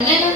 பாலனந்தாரே